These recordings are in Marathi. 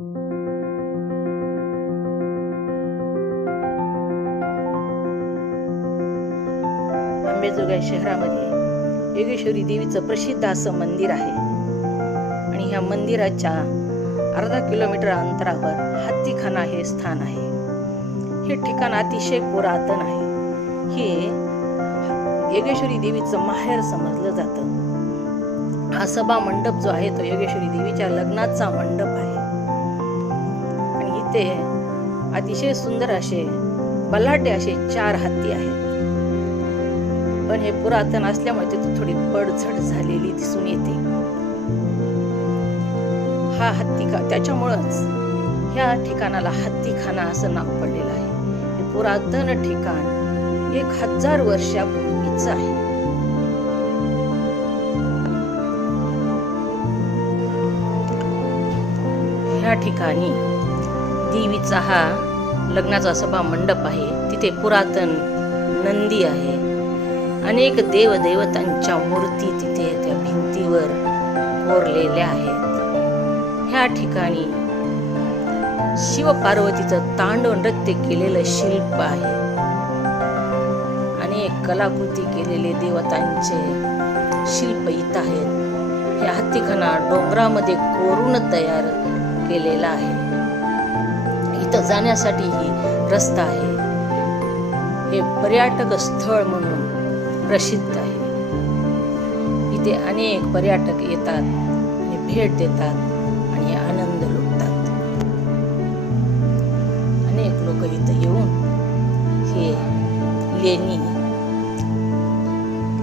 अंबेजोगाई शहरामध्ये योगेश्वरी देवीचं प्रसिद्ध असं मंदिर आहे. आणि ह्या मंदिराच्या अर्धा किलोमीटर अंतरावर हत्तीखाना हे स्थान आहे. हे ठिकाण अतिशय पुरातन आहे. हे योगेश्वरी देवीचं माहेर समजलं जातं. हा सभा मंडप जो आहे तो योगेश्वरी देवीच्या लग्नाचा मंडप ते अतिशय सुंदर असे बलाढ्य असे चार हत्ती आहेत. पण हे पुरातन असल्यामुळे तिथे थोडी पडझड झालेली दिसून येते. हा हत्ती का त्याच्यामुळंच ह्या ठिकाणाला हत्तीखाना असं नाव पडलेलं आहे. हे पुरातन ठिकाण एक हजार वर्षापूर्वीच आहे. ह्या ठिकाणी देवीचा हा लग्नाचा सभा मंडप आहे. तिथे पुरातन नंदी आहे. अनेक देवदेवतांच्या मूर्ती तिथे त्या भिंतीवर कोरलेल्या आहेत. ह्या ठिकाणी शिवपार्वतीचं तांडव नृत्य केलेलं शिल्प आहे. अनेक कलाकृती केलेले देवतांचे शिल्प इथं आहेत. हे हत्तीखाना डोंगरामध्ये कोरून तयार केलेला आहे. इथं जाण्यासाठीही रस्ता आहे. हे पर्यटक स्थळ म्हणून प्रसिद्ध आहे. इथे अनेक पर्यटक येतात आणि भेट देतात आणि आनंद लुटतात. अनेक लोक इथं येऊन हे लेणी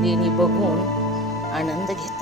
लेणी बघून आनंद घेतात.